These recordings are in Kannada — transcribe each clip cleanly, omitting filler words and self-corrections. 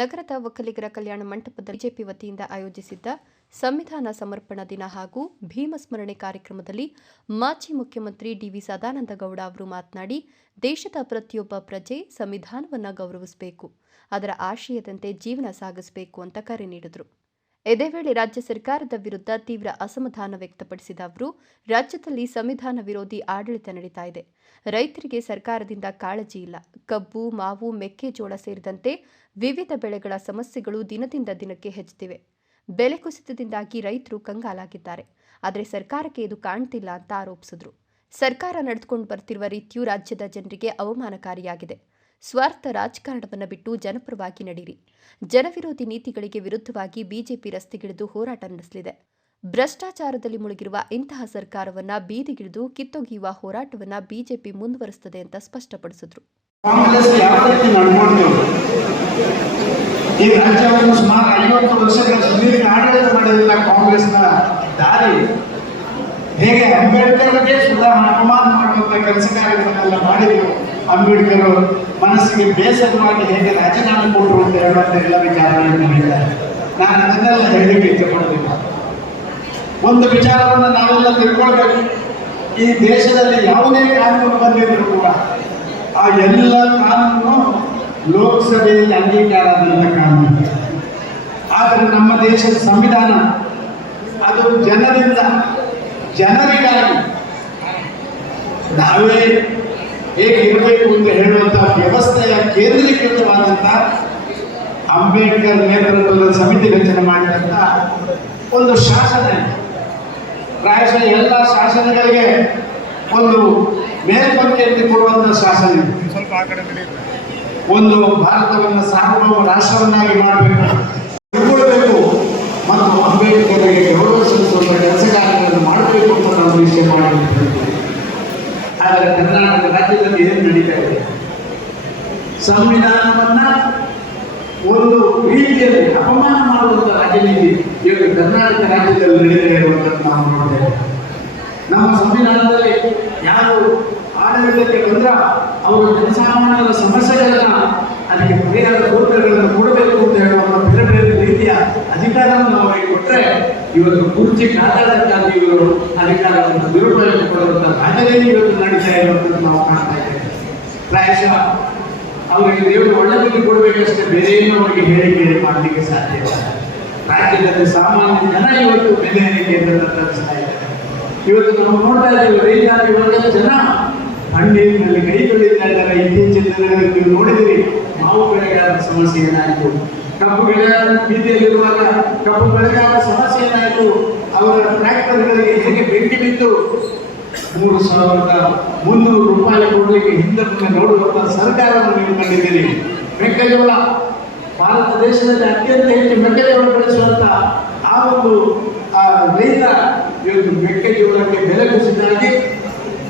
ನಗರದ ಒಕ್ಕಲಿಗರ ಕಲ್ಯಾಣ ಮಂಟಪದಲ್ಲಿ ಬಿಜೆಪಿ ವತಿಯಿಂದ ಆಯೋಜಿಸಿದ್ದ ಸಂವಿಧಾನ ಸಮರ್ಪಣಾ ದಿನ ಹಾಗೂ ಭೀಮಸ್ಮರಣೆ ಕಾರ್ಯಕ್ರಮದಲ್ಲಿ ಮಾಜಿ ಮುಖ್ಯಮಂತ್ರಿ ಡಿವಿ ಸದಾನಂದಗೌಡ ಅವರು ಮಾತನಾಡಿ, ದೇಶದ ಪ್ರತಿಯೊಬ್ಬ ಪ್ರಜೆ ಸಂವಿಧಾನವನ್ನು ಗೌರವಿಸಬೇಕು, ಅದರ ಆಶಯದಂತೆ ಜೀವನ ಸಾಗಿಸಬೇಕು ಅಂತ ಕರೆ ನೀಡಿದರು. ಇದೇ ವೇಳೆ ರಾಜ್ಯ ಸರ್ಕಾರದ ವಿರುದ್ಧ ತೀವ್ರ ಅಸಮಾಧಾನ ವ್ಯಕ್ತಪಡಿಸಿದ ಅವರು, ರಾಜ್ಯದಲ್ಲಿ ಸಂವಿಧಾನ ವಿರೋಧಿ ಆಡಳಿತ ನಡೀತಾ ಇದೆ. ರೈತರಿಗೆ ಸರ್ಕಾರದಿಂದ ಕಾಳಜಿ ಇಲ್ಲ. ಕಬ್ಬು, ಮಾವು, ಮೆಕ್ಕೆಜೋಳ ಸೇರಿದಂತೆ ವಿವಿಧ ಬೆಳೆಗಳ ಸಮಸ್ಯೆಗಳು ದಿನದಿಂದ ದಿನಕ್ಕೆ ಹೆಚ್ಚುತ್ತಿವೆ. ಬೆಲೆ ಕುಸಿತದಿಂದಾಗಿ ರೈತರು ಕಂಗಾಲಾಗಿದ್ದಾರೆ. ಆದರೆ ಸರ್ಕಾರಕ್ಕೆ ಇದು ಕಾಣ್ತಿಲ್ಲ ಅಂತ ಆರೋಪಿಸಿದರು. ಸರ್ಕಾರ ನಡೆದುಕೊಂಡು ಬರ್ತಿರುವ ರೀತಿಯು ರಾಜ್ಯದ ಜನರಿಗೆ ಅವಮಾನಕಾರಿಯಾಗಿದೆ. ಸ್ವಾರ್ಥ ರಾಜಕಾರಣವನ್ನು ಬಿಟ್ಟು ಜನಪರವಾಗಿ ನಡೆಯಿರಿ. ಜನವಿರೋಧಿ ನೀತಿಗಳಿಗೆ ವಿರುದ್ಧವಾಗಿ ಬಿಜೆಪಿ ರಸ್ತೆಗಿಳಿದು ಹೋರಾಟ ನಡೆಸಲಿದೆ. ಭ್ರಷ್ಟಾಚಾರದಲ್ಲಿ ಮುಳುಗಿರುವ ಇಂತಹ ಸರ್ಕಾರವನ್ನು ಬೀದಿಗಿಳಿದು ಕಿತ್ತೊಗೆಯುವ ಹೋರಾಟವನ್ನು ಬಿಜೆಪಿ ಮುಂದುವರಿಸುತ್ತದೆ ಅಂತ ಸ್ಪಷ್ಟಪಡಿಸಿದರು. ಈ ರಾಜ್ಯವನ್ನು ಸುಮಾರು 50 ವರ್ಷಗಳ ಸುದೀರ್ಘ ಆಡಳಿತ ಮಾಡಿದ ಕಾಂಗ್ರೆಸ್ನ ದಾರಿ ಹೇಗೆ ಅಂಬೇಡ್ಕರ್ಗೆ ಸುಧಾ ಅಪಮಾನ ಮಾಡುವಂತ ಕೆಲಸ ಕಾರ್ಯಗಳನ್ನೆಲ್ಲ ಮಾಡಿದ್ರು. ಅಂಬೇಡ್ಕರ್ ಮನಸ್ಸಿಗೆ ಬೇಸರವಾಗಿ ಹೇಗೆ ರಾಜೀನಾಮೆ ಕೊಟ್ಟರು ಅಂತ ಹೇಳುವಂತ ಎಲ್ಲ ವಿಚಾರಗಳನ್ನು ಹೇಳಿದ್ದಾರೆ. ನಾನು ಅದನ್ನೆಲ್ಲ ಹೇಳಲಿಕ್ಕೆ ಇಷ್ಟಪಡೋದಿಲ್ಲ. ಒಂದು ವಿಚಾರವನ್ನು ನಾವೆಲ್ಲ ತಿಳ್ಕೊಳ್ಬೇಕು. ಈ ದೇಶದಲ್ಲಿ ಯಾವುದೇ ಕಾನೂನು ಬಂದಿದ್ರು ಕೂಡ ಆ ಎಲ್ಲ ಕಾನೂನು ಲೋಕಸಭೆಯಲ್ಲಿ ಅಂಗೀಕಾರ ಆದಂತ ಕಾನೂನು. ಆದರೆ ನಮ್ಮ ದೇಶದ ಸಂವಿಧಾನ ಅದು ಜನರಿಂದ ಜನರಿಗಾಗಿ ನಾವೇ ಹೇಗೆ ಇರಬೇಕು ಅಂತ ಹೇಳುವಂತಹ ವ್ಯವಸ್ಥೆಯ ಕೇಂದ್ರೀಕೃತವಾದಂಥ ಅಂಬೇಡ್ಕರ್ ನೇತೃತ್ವದ ಸಮಿತಿ ರಚನೆ ಮಾಡಿದಂಥ ಒಂದು ಶಾಸನ. ಪ್ರಾಯಶಃ ಎಲ್ಲ ಶಾಸನಗಳಿಗೆ ಒಂದು ಮೇಲ್ಪಂಕ್ತಿಯಲ್ಲಿ ಕೊಡುವಂತಹ ಶಾಸನ. ಒಂದು ಭಾರತವನ್ನು ಸಾರ್ವಭೌಮ ರಾಷ್ಟ್ರವನ್ನಾಗಿ ಮಾಡಬೇಕು, ತಿಳ್ಕೊಳ್ಬೇಕು ಮತ್ತು ಅಂಬೇಡ್ಕರ್ಗೆ ಗೌರವ ಸಲ್ಲಿಸುವಂತಹ ಕೆಲಸ ಕಾರ್ಯಗಳನ್ನು ಮಾಡಬೇಕು ಅಂತ ನಾವು ನಿಶ್ಚಯ ಮಾಡಿದ್ದೇವೆ. ಆದರೆ ಕರ್ನಾಟಕ ರಾಜ್ಯದಲ್ಲಿ ಏನು ನಡೀತಾ ಇದೆ? ಸಂವಿಧಾನವನ್ನ ಒಂದು ರೀತಿಯಲ್ಲಿ ಅಪಮಾನ ಮಾಡುವಂತಹ ರಾಜನೀತಿ ಇವತ್ತು ಕರ್ನಾಟಕ ರಾಜ್ಯದಲ್ಲಿ ನಡೀತಾ ಇರುವಂಥದ್ದು ನಾವು ನೋಡ್ತೇವೆ. ನಮ್ಮ ಸಂವಿಧಾನದಲ್ಲಿ ಯಾರು ಆಡಳಿತಕ್ಕೆ ಬಂದ್ರ ಅವರು ಜನಸಾಮಾನ್ಯರ ಸಮಸ್ಯೆಗಳನ್ನ ಅದಕ್ಕೆ ಪರಿಹಾರ ಸೂತ್ರಗಳನ್ನು ಕೊಡಬೇಕು ಅಂತ ಹೇಳುವಂಥ ಬೇರೆ ಬೇರೆ ರೀತಿಯ ಅಧಿಕಾರವನ್ನು ಅವರಿಗೆ ಕೊಟ್ಟರೆ ಇವತ್ತು ಕುರ್ಚಿ ಕಾದಾಟಕ್ಕಾಗಿ ಇವರು ಅಧಿಕಾರವನ್ನು ದುರುಪಯೋಗ ಕೊಡುವಂಥ ರಾಜನೀತಿ ಇವತ್ತು ನಡೀತಾ ಇರುವಂಥದ್ದು ನಾವು ಕಾಣ್ತಾ ಇದ್ದೇವೆ. ಪ್ರಾಯಶಃ ಅವರಿಗೆ ದೇವರು ಒಳ್ಳೆಯದನ್ನು ಕೊಡಬೇಕಷ್ಟೇ, ಬೇರೆ ಏನು ಅವರಿಗೆ ಹೇಳಿಕೆ ಮಾಡಲಿಕ್ಕೆ ಸಾಧ್ಯವಿಲ್ಲ. ರಾಜ್ಯದಲ್ಲಿ ಸಾಮಾನ್ಯ ಜನ ಇವತ್ತು ಬೆಲೆ ಏರಿಕೆಯನ್ನು ತರಿಸ್ತಾ ಇದ್ದಾರೆ. ಇವತ್ತು ನಾವು ನೋಡ್ತಾ ಇದ್ದೇವೆ, ರೈತಾಪಿ ವರ್ಗದ ಜನ ಹಣ್ಣಿನಲ್ಲಿ ಕೈ ತೊಳಿತಾ ಇದ್ದಾರೆ. ಇತ್ತೀಚಿನ ದಿನಗಳಲ್ಲಿ ನೀವು ನೋಡಿದಿರಿ, ಮಾವು ಬೆಳೆಗಾರರ ಸಮಸ್ಯೆ ಏನಾಯಿತು, ಕಬ್ಬು ಬೆಳೆಗಾರ ಬೀದಿಯಲ್ಲಿರುವಾಗ ಕಬ್ಬು ಬೆಳೆಗಾರರ ಸಮಸ್ಯೆ ಏನಾಯಿತು, ಅವರ ಟ್ರ್ಯಾಕ್ಟರ್ಗಳಿಗೆ ಹೇಗೆ ಬೆಂಕಿ ಬಿದ್ದು 3,300 ರೂಪಾಯಿ ಕೊಡಲಿಕ್ಕೆ ಹಿಂದೆ ನೋಡುವಂತಹ ಸರ್ಕಾರವನ್ನು ನೀವು ಕಂಡಿದ್ದೀರಿ. ಮೆಕ್ಕೆಜೋಳ, ಭಾರತ ದೇಶದಲ್ಲಿ ಅತ್ಯಂತ ಹೆಚ್ಚು ಮೆಕ್ಕೆಜೋಳ ಬೆಳೆಸುವಂತ ಆ ಒಂದು ರೈತ ಇವತ್ತು ಮೆಕ್ಕೆಜೋಳಕ್ಕೆ ಬೆಲೆ ಕುಸಿದಾಗಿ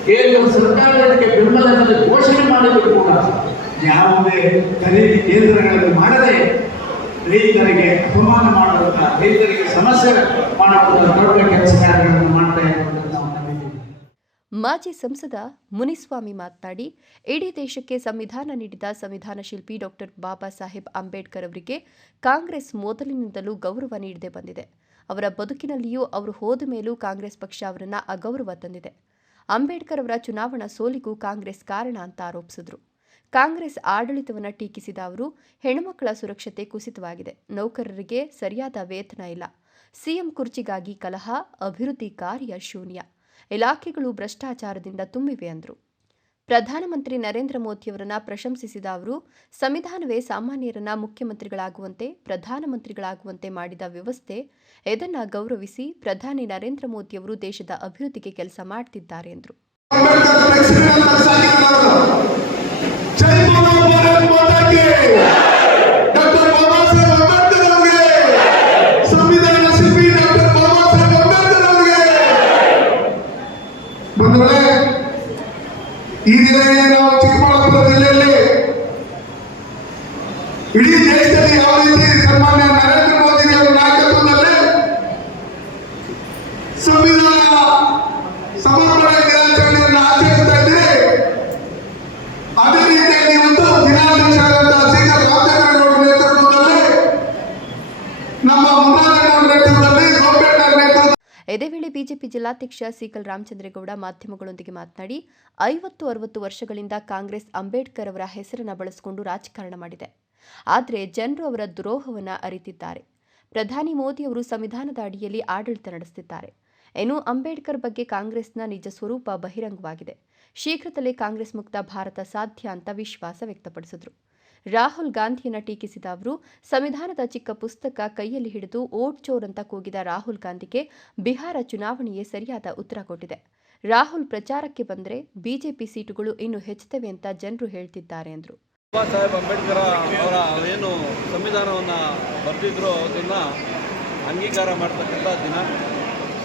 ಕೇಂದ್ರ ಸರ್ಕಾರ ಇದಕ್ಕೆ ಬೆಂಬಲದಲ್ಲಿ ಘೋಷಣೆ ಮಾಡಿದ್ರು ಕೂಡ ಯಾವುದೇ ಖರೀದಿ ಕೇಂದ್ರಗಳನ್ನು ಮಾಡದೆ ರೈತರಿಗೆ ಅಪಮಾನ ಮಾಡುವಂತ, ರೈತರಿಗೆ ಸಮಸ್ಯೆ ಮಾಡುವಂತ ದೊಡ್ಡ ಕೆಲಸ ಕಾರ್ಯಗಳನ್ನು ಮಾಡ್ತಾ ಇರುವಂತ ನಾವು ನೋಡಿದ್ದೀವಿ. ಮಾಜಿ ಸಂಸದ ಮುನಿಸ್ವಾಮಿ ಮಾತನಾಡಿ, ಇಡೀ ದೇಶಕ್ಕೆ ಸಂವಿಧಾನ ನೀಡಿದ ಸಂವಿಧಾನ ಶಿಲ್ಪಿ ಡಾಕ್ಟರ್ ಬಾಬಾ ಸಾಹೇಬ್ ಅಂಬೇಡ್ಕರ್ ಅವರಿಗೆ ಕಾಂಗ್ರೆಸ್ ಮೊದಲಿನಿಂದಲೂ ಗೌರವ ನೀಡದೆ ಬಂದಿದೆ. ಅವರ ಬದುಕಿನಲ್ಲಿಯೂ ಅವರು ಹೋದ ಮೇಲೂ ಕಾಂಗ್ರೆಸ್ ಪಕ್ಷ ಅವರನ್ನು ಅಗೌರವ ತಂದಿದೆ. ಅಂಬೇಡ್ಕರ್ ಅವರ ಚುನಾವಣಾ ಸೋಲಿಗೂ ಕಾಂಗ್ರೆಸ್ ಕಾರಣ ಅಂತ ಆರೋಪಿಸಿದರು. ಕಾಂಗ್ರೆಸ್ ಆಡಳಿತವನ್ನು ಟೀಕಿಸಿದ ಅವರು, ಹೆಣ್ಣುಮಕ್ಕಳ ಸುರಕ್ಷತೆ ಕುಸಿತವಾಗಿದೆ, ನೌಕರರಿಗೆ ಸರಿಯಾದ ವೇತನ ಇಲ್ಲ, ಸಿಎಂ ಕುರ್ಚಿಗಾಗಿ ಕಲಹ, ಅಭಿವೃದ್ಧಿ ಕಾರ್ಯ ಶೂನ್ಯ, ಇಲಾಖೆಗಳು ಭ್ರಷ್ಟಾಚಾರದಿಂದ ತುಂಬಿವೆ ಎಂದರು. ಪ್ರಧಾನಮಂತ್ರಿ ನರೇಂದ್ರ ಮೋದಿಯವರನ್ನ ಪ್ರಶಂಸಿಸಿದ ಅವರು, ಸಂವಿಧಾನವೇ ಸಾಮಾನ್ಯರನ್ನ ಮುಖ್ಯಮಂತ್ರಿಗಳಾಗುವಂತೆ, ಪ್ರಧಾನಮಂತ್ರಿಗಳಾಗುವಂತೆ ಮಾಡಿದ ವ್ಯವಸ್ಥೆ. ಇದನ್ನು ಗೌರವಿಸಿ ಪ್ರಧಾನಿ ನರೇಂದ್ರ ಮೋದಿಯವರು ದೇಶದ ಅಭಿವೃದ್ಧಿಗೆ ಕೆಲಸ ಮಾಡುತ್ತಿದ್ದಾರೆ ಎಂದರು. ಈ ದಿನ ನಾವು ಚಿಕ್ಕಬಳ್ಳಾಪುರ ಜಿಲ್ಲೆಯಲ್ಲಿ ಇಡೀ ದೇಶದಲ್ಲಿ ಯಾವ ರೀತಿ ಸನ್ಮಾನ್ಯ ನರೇಂದ್ರ ಮೋದಿ ಅವರ ನಾಯಕತ್ವದಲ್ಲಿ ಸಂವಿಧಾನ ಸಮರ್ಪಣಾ ದಿನಾಚರಣೆಯನ್ನು ಆಚರಿಸ್ತಾ ಇದ್ದೀರಿ, ಅದೇ ರೀತಿಯಲ್ಲಿ ಇವತ್ತು ಜಿಲ್ಲಾಧ್ಯಕ್ಷರಾದಂತಹ ಶ್ರೀಧರ್ ರಾಮಚಂದ್ರಗೌಡರ ನೇತೃತ್ವದಲ್ಲಿ ಬಿಜೆಪಿ ಜಿಲ್ಲಾಧ್ಯಕ್ಷ ಸಿಕಲ್ ರಾಮಚಂದ್ರೇಗೌಡ ಮಾಧ್ಯಮಗಳೊಂದಿಗೆ ಮಾತನಾಡಿ 50-60 ವರ್ಷಗಳಿಂದ ಕಾಂಗ್ರೆಸ್ ಅಂಬೇಡ್ಕರ್ ಅವರ ಹೆಸರನ್ನು ಬಳಸಿಕೊಂಡು ರಾಜಕಾರಣ ಮಾಡಿದೆ. ಆದರೆ ಜನರು ಅವರ ದ್ರೋಹವನ್ನು ಅರಿತಿದ್ದಾರೆ. ಪ್ರಧಾನಿ ಮೋದಿ ಅವರು ಸಂವಿಧಾನದ ಅಡಿಯಲ್ಲಿ ಆಡಳಿತ ನಡೆಸುತ್ತಿದ್ದಾರೆ. ಇನ್ನು ಅಂಬೇಡ್ಕರ್ ಬಗ್ಗೆ ಕಾಂಗ್ರೆಸ್ನ ನಿಜ ಸ್ವರೂಪ ಬಹಿರಂಗವಾಗಿದೆ. ಶೀಘ್ರದಲ್ಲೇ ಕಾಂಗ್ರೆಸ್ ಮುಕ್ತ ಭಾರತ ಸಾಧ್ಯ ಅಂತ ವಿಶ್ವಾಸ ವ್ಯಕ್ತಪಡಿಸಿದರು. ರಾಹುಲ್ ಗಾಂಧಿಯನ್ನು ಟೀಕಿಸಿದ ಅವರು, ಸಂವಿಧಾನದ ಚಿಕ್ಕ ಪುಸ್ತಕ ಕೈಯಲ್ಲಿ ಹಿಡಿದು ಓಟ್ ಚೋರ್ ಅಂತ ಕೂಗಿದ ರಾಹುಲ್ ಗಾಂಧಿಗೆ ಬಿಹಾರ ಚುನಾವಣೆಯೇ ಸರಿಯಾದ ಉತ್ತರ ಕೊಟ್ಟಿದೆ. ರಾಹುಲ್ ಪ್ರಚಾರಕ್ಕೆ ಬಂದರೆ ಬಿಜೆಪಿ ಸೀಟುಗಳು ಇನ್ನೂ ಹೆಚ್ಚುತ್ತವೆ ಅಂತ ಜನರು ಹೇಳ್ತಿದ್ದಾರೆ ಎಂದರು. ಬಾಬಾ ಸಾಹೇಬ್ ಅಂಬೇಡ್ಕರ್ ಅವರ ಏನು ಸಂವಿಧಾನವನ್ನು ಬರೆದಿದ್ರು ಅದನ್ನು ಅಂಗೀಕಾರ ಮಾಡ್ತಕ್ಕಂಥ ದಿನ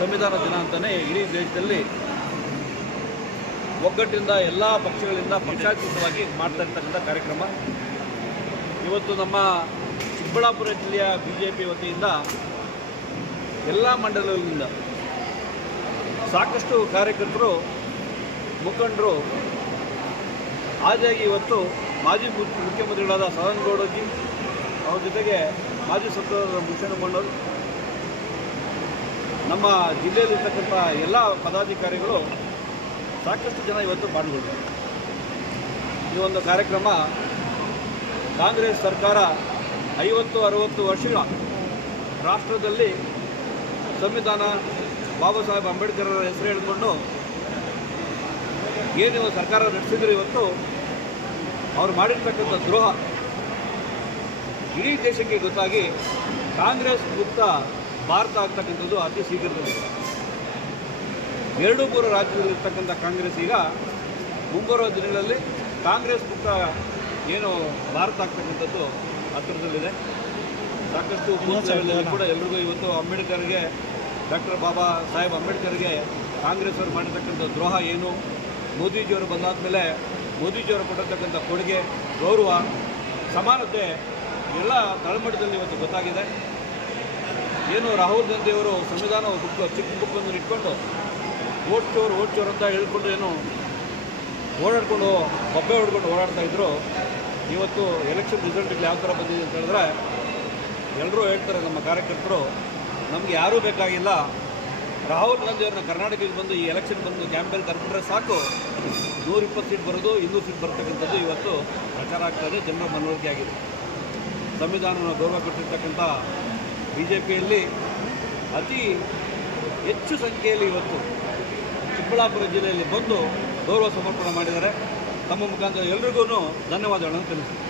ಸಂವಿಧಾನ ದಿನ ಅಂತಲೇ ಇಡೀ ದೇಶದಲ್ಲಿ ಒಗ್ಗಟ್ಟಿನಿಂದ ಎಲ್ಲ ಪಕ್ಷಗಳಿಂದ ಪಕ್ಷಾತೀತವಾಗಿ ಮಾಡ್ತಾ ಇರ್ತಕ್ಕಂಥ ಕಾರ್ಯಕ್ರಮ. ಇವತ್ತು ನಮ್ಮ ಚಿಕ್ಕಬಳ್ಳಾಪುರ ಜಿಲ್ಲೆಯ BJP ವತಿಯಿಂದ ಎಲ್ಲ ಮಂಡಲಗಳಿಂದ ಸಾಕಷ್ಟು ಕಾರ್ಯಕರ್ತರು ಮುಖಂಡರು ಹಾಜರಾಗಿ ಇವತ್ತು ಮಾಜಿ ಮುಖ್ಯಮಂತ್ರಿಗಳಾದ ಸದಾನಂದಗೌಡಜಿ ಅವ್ರ ಜೊತೆಗೆ ಮಾಜಿ ಸಂಸದರಾದ ಭೂಷಣಮ್ಮಣ್ಣವರು, ನಮ್ಮ ಜಿಲ್ಲೆಯಲ್ಲಿರ್ತಕ್ಕಂಥ ಎಲ್ಲ ಪದಾಧಿಕಾರಿಗಳು ಸಾಕಷ್ಟು ಜನ ಇವತ್ತು ಪಾಲ್ಗೊಂಡಿದ್ದಾರೆ. ಈ ಒಂದು ಕಾರ್ಯಕ್ರಮ ಕಾಂಗ್ರೆಸ್ ಸರ್ಕಾರ 50-60 ವರ್ಷಗಳ ರಾಷ್ಟ್ರದಲ್ಲಿ ಸಂವಿಧಾನ ಬಾಬಾ ಸಾಹೇಬ್ ಅಂಬೇಡ್ಕರ್ ಅವರ ಹೆಸರು ಹೇಳಿಕೊಂಡು ಏನು ಸರ್ಕಾರ ನಡೆಸಿದ್ರು, ಇವತ್ತು ಅವ್ರು ಮಾಡಿರ್ತಕ್ಕಂಥ ದ್ರೋಹ ಇಡೀ ದೇಶಕ್ಕೆ ಗೊತ್ತಾಗಿ ಕಾಂಗ್ರೆಸ್ ಮುಕ್ತ ಭಾರತ ಆಗ್ತಕ್ಕಂಥದ್ದು ಅತಿ ಶೀಘ್ರದಲ್ಲಿ 2-3 ರಾಜ್ಯದಲ್ಲಿರ್ತಕ್ಕಂಥ ಕಾಂಗ್ರೆಸ್ ಈಗ ಮುಂಬರುವ ದಿನಗಳಲ್ಲಿ ಕಾಂಗ್ರೆಸ್ ಮುಕ್ತ ಏನು ಭಾರತ ಆಗ್ತಕ್ಕಂಥದ್ದು ಹತ್ತಿರದಲ್ಲಿದೆ. ಸಾಕಷ್ಟು ಬೂತ್ ಲೆವೆಲಲ್ಲಿ ಕೂಡ ಎಲ್ರಿಗೂ ಇವತ್ತು ಅಂಬೇಡ್ಕರ್ಗೆ, ಡಾಕ್ಟರ್ ಬಾಬಾ ಸಾಹೇಬ್ ಅಂಬೇಡ್ಕರ್ಗೆ ಕಾಂಗ್ರೆಸ್ ಅವರು ಮಾಡಿರ್ತಕ್ಕಂಥ ದ್ರೋಹ ಏನು, ಮೋದಿಜಿಯವರು ಬಂದಾದ ಮೇಲೆ ಮೋದಿಜಿಯವರು ಕೊಟ್ಟಿರ್ತಕ್ಕಂಥ ಕೊಡುಗೆ, ಗೌರವ, ಸಮಾನತೆ ಎಲ್ಲ ತಳಮಟ್ಟದಲ್ಲಿ ಇವತ್ತು ಗೊತ್ತಾಗಿದೆ. ಏನು ರಾಹುಲ್ ಗಾಂಧಿಯವರು ಸಂವಿಧಾನ ಚಿಕ್ಕ ಬುಕ್ಕನ್ನು ಇಟ್ಕೊಂಡು ಓಟ್ ಚೋರ್ ಅಂತ ಹೇಳ್ಕೊಂಡು ಏನು ಓಡಾಡ್ಕೊಂಡು ಬೊಬ್ಬೆ ಹೊಡ್ಕೊಂಡು ಓಡಾಡ್ತಾ ಇದ್ರು, ಇವತ್ತು ಎಲೆಕ್ಷನ್ ರಿಸಲ್ಟ್ಗಳು ಯಾವ ಥರ ಬಂದಿದೆ ಅಂತ ಹೇಳಿದ್ರೆ ಎಲ್ಲರೂ ಹೇಳ್ತಾರೆ, ನಮ್ಮ ಕಾರ್ಯಕರ್ತರು, ನಮಗೆ ಯಾರೂ ಬೇಕಾಗಿಲ್ಲ, ರಾಹುಲ್ ಗಾಂಧಿಯವ್ರನ್ನ ಕರ್ನಾಟಕಕ್ಕೆ ಬಂದು ಈ ಎಲೆಕ್ಷನ್ ಬಂದು ಕ್ಯಾಂಪೇನ್ ಕರ್ಕೊಂಡ್ರೆ ಸಾಕು 120 ಸೀಟ್ ಬರೋದು, 200 ಸೀಟ್ ಬರ್ತಕ್ಕಂಥದ್ದು ಇವತ್ತು ಪ್ರಚಾರ ಆಗ್ತಾಯಿದೆ, ಜನರ ಮನವರಿಕೆ ಆಗಿದೆ. ಸಂವಿಧಾನವನ್ನು ಗೌರವ ಕೊಟ್ಟಿರ್ತಕ್ಕಂಥ BJPಯಲ್ಲಿ ಅತಿ ಹೆಚ್ಚು ಸಂಖ್ಯೆಯಲ್ಲಿ ಇವತ್ತು ಚಿಕ್ಕಬಳ್ಳಾಪುರ ಜಿಲ್ಲೆಯಲ್ಲಿ ಬಂದು ಗೌರವ ಸಮರ್ಪಣೆ ಮಾಡಿದ್ದಾರೆ. ತಮ್ಮ ಮುಖಾಂತರ ಎಲ್ರಿಗೂ ಧನ್ಯವಾದಗಳನ್ನು ತಿಳಿಸ್ತೀನಿ.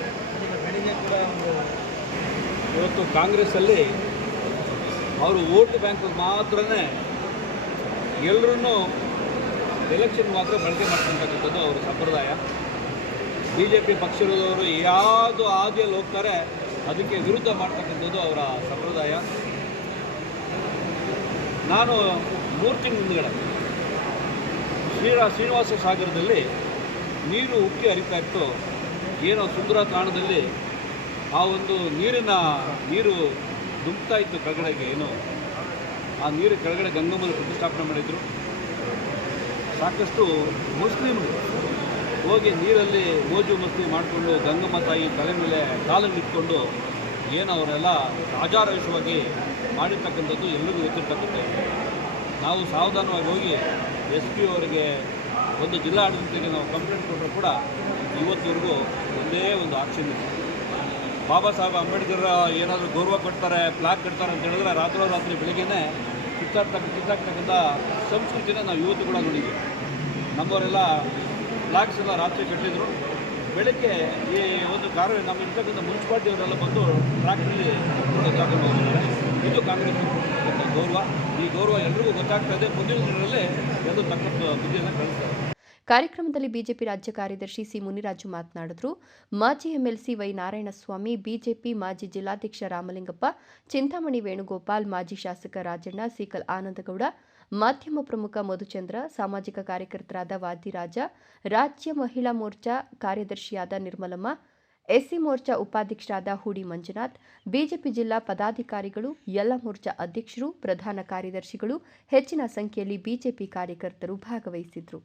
ಇವತ್ತು ಕಾಂಗ್ರೆಸ್ಸಲ್ಲಿ ಅವರು ವೋಟ್ ಬ್ಯಾಂಕ್ ಮಾತ್ರನೇ ಎಲ್ಲರೂ ಎಲೆಕ್ಷನ್ ಮಾತ್ರ ಬಳಕೆ ಮಾಡ್ತಕ್ಕಂಥದ್ದು ಅವರ ಸಂಪ್ರದಾಯ. BJP ಪಕ್ಷದವರು ಯಾವುದು ಹಾದಿಯಲ್ಲಿ ಹೋಗ್ತಾರೆ ಅದಕ್ಕೆ ವಿರುದ್ಧ ಮಾಡ್ತಕ್ಕಂಥದ್ದು ಅವರ ಸಂಪ್ರದಾಯ. ನಾನು 3 ತಿಂಗಳ ಮುಂದುಗಡೆ ಶ್ರೀನಿವಾಸ ಸಾಗರದಲ್ಲಿ ನೀರು ಉಕ್ಕಿ ಹರಿತಾ ಇತ್ತು. ಏನೋ ಸುಂದರ ತಾಣದಲ್ಲಿ ಆ ಒಂದು ನೀರು ದುಂಕ್ತಾ ಇತ್ತು ಕೆಳಗಡೆಗೆ. ಏನು ಆ ನೀರು ಕೆಳಗಡೆ ಗಂಗಮ್ಮನ ಪ್ರತಿಷ್ಠಾಪನೆ ಮಾಡಿದರು. ಸಾಕಷ್ಟು ಮುಸ್ಲಿಮರು ಹೋಗಿ ನೀರಲ್ಲಿ ಮೋಜು ಮಸ್ತಿ ಮಾಡಿಕೊಂಡು ಗಂಗಮ್ಮ ತಾಯಿ ತಲೆ ಮೇಲೆ ಕಾಲನ್ನು ಇಟ್ಕೊಂಡು ಏನು ಅವರೆಲ್ಲ ರಾಜಾರೋಷವಾಗಿ ಮಾಡಿರ್ತಕ್ಕಂಥದ್ದು ಎಲ್ಲರಿಗೂ ಗೊತ್ತಿರ್ತಕ್ಕಂಥ. ನಾವು ಸಾವಧಾನವಾಗಿ ಹೋಗಿ SP ಅವರಿಗೆ ಒಂದು ಜಿಲ್ಲಾಡಳಿತಕ್ಕೆ ನಾವು ಕಂಪ್ಲೇಂಟ್ ಕೊಟ್ಟರು ಕೂಡ ಇವತ್ತಿವರೆಗೂ ಒಂದೇ ಒಂದು ಆಕ್ಷನ್ ಇದೆ. ಬಾಬಾ ಸಾಹೇಬ್ ಅಂಬೇಡ್ಕರ್ ಏನಾದರೂ ಗೌರವ ಕೊಡ್ತಾರೆ, ಪ್ಲಾಕ್ ಕಟ್ತಾರೆ ಅಂತ ಹೇಳಿದ್ರೆ ರಾತ್ರಿ ಬೆಳಗ್ಗೆನೇ ಕಿತ್ತಾಕ್ತಕ್ಕಂಥ ಸಂಸ್ಕೃತಿನ ನಾವು ಇವತ್ತು ಕೂಡ ನೋಡಿದ್ದೀವಿ. ನಮ್ಮವರೆಲ್ಲ ಫ್ಲಾಗ್ಸ್ ಎಲ್ಲ ರಾತ್ರಿ ಕಟ್ಟಿದ್ರು. ಬೆಳಗ್ಗೆ ಈ ಒಂದು ನಮ್ಮ ಇರ್ತಕ್ಕಂಥ ಮುನ್ಸಿಪಾಲ್ಟಿಯವರೆಲ್ಲ ಬಂದು ಟ್ರ್ಯಾಕ್ಟರಲ್ಲಿ ತಗೊಂಡು ಹೋಗಿದ್ದಾರೆ. ಇದು ಕಾಂಗ್ರೆಸ್ ಗೌರವ. ಈ ಗೌರವ ಎಲ್ರಿಗೂ ಗೊತ್ತಾಗ್ತಾ ಇದೆ. ಮುಂದಿನ ದಿನಗಳಲ್ಲಿ ಎಲ್ಲರೂ ತಕ್ಕಂಥ ಬುದ್ಧಿಯನ್ನು ಕಳಿಸ್ತಾರೆ. ಕಾರ್ಯಕ್ರಮದಲ್ಲಿ ಬಿಜೆಪಿ ರಾಜ್ಯ ಕಾರ್ಯದರ್ಶಿ ಸಿ ಮುನಿರಾಜು ಮಾತನಾಡಿದರು. ಮಾಜಿ MLC ವೈ ನಾರಾಯಣಸ್ವಾಮಿ, ಬಿಜೆಪಿ ಮಾಜಿ ಜಿಲ್ಲಾಧ್ಯಕ್ಷ ರಾಮಲಿಂಗಪ್ಪ, ಚಿಂತಾಮಣಿ ವೇಣುಗೋಪಾಲ್, ಮಾಜಿ ಶಾಸಕ ರಾಜಣ್ಣ, ಸಿಕಲ್ ಆನಂದಗೌಡ, ಮಾಧ್ಯಮ ಪ್ರಮುಖ ಮಧುಚಂದ್ರ, ಸಾಮಾಜಿಕ ಕಾರ್ಯಕರ್ತರಾದ ವಾದಿರಾಜ, ರಾಜ್ಯ ಮಹಿಳಾ ಮೋರ್ಚಾ ಕಾರ್ಯದರ್ಶಿಯಾದ ನಿರ್ಮಲಮ್ಮ, SC ಮೋರ್ಚಾ ಉಪಾಧ್ಯಕ್ಷರಾದ ಹೂಡಿ ಮಂಜುನಾಥ್, ಬಿಜೆಪಿ ಜಿಲ್ಲಾ ಪದಾಧಿಕಾರಿಗಳು, ಎಲ್ಲ ಮೋರ್ಚಾ ಅಧ್ಯಕ್ಷರು, ಪ್ರಧಾನ ಕಾರ್ಯದರ್ಶಿಗಳು, ಹೆಚ್ಚಿನ ಸಂಖ್ಯೆಯಲ್ಲಿ ಬಿಜೆಪಿ ಕಾರ್ಯಕರ್ತರು ಭಾಗವಹಿಸಿದ್ರು.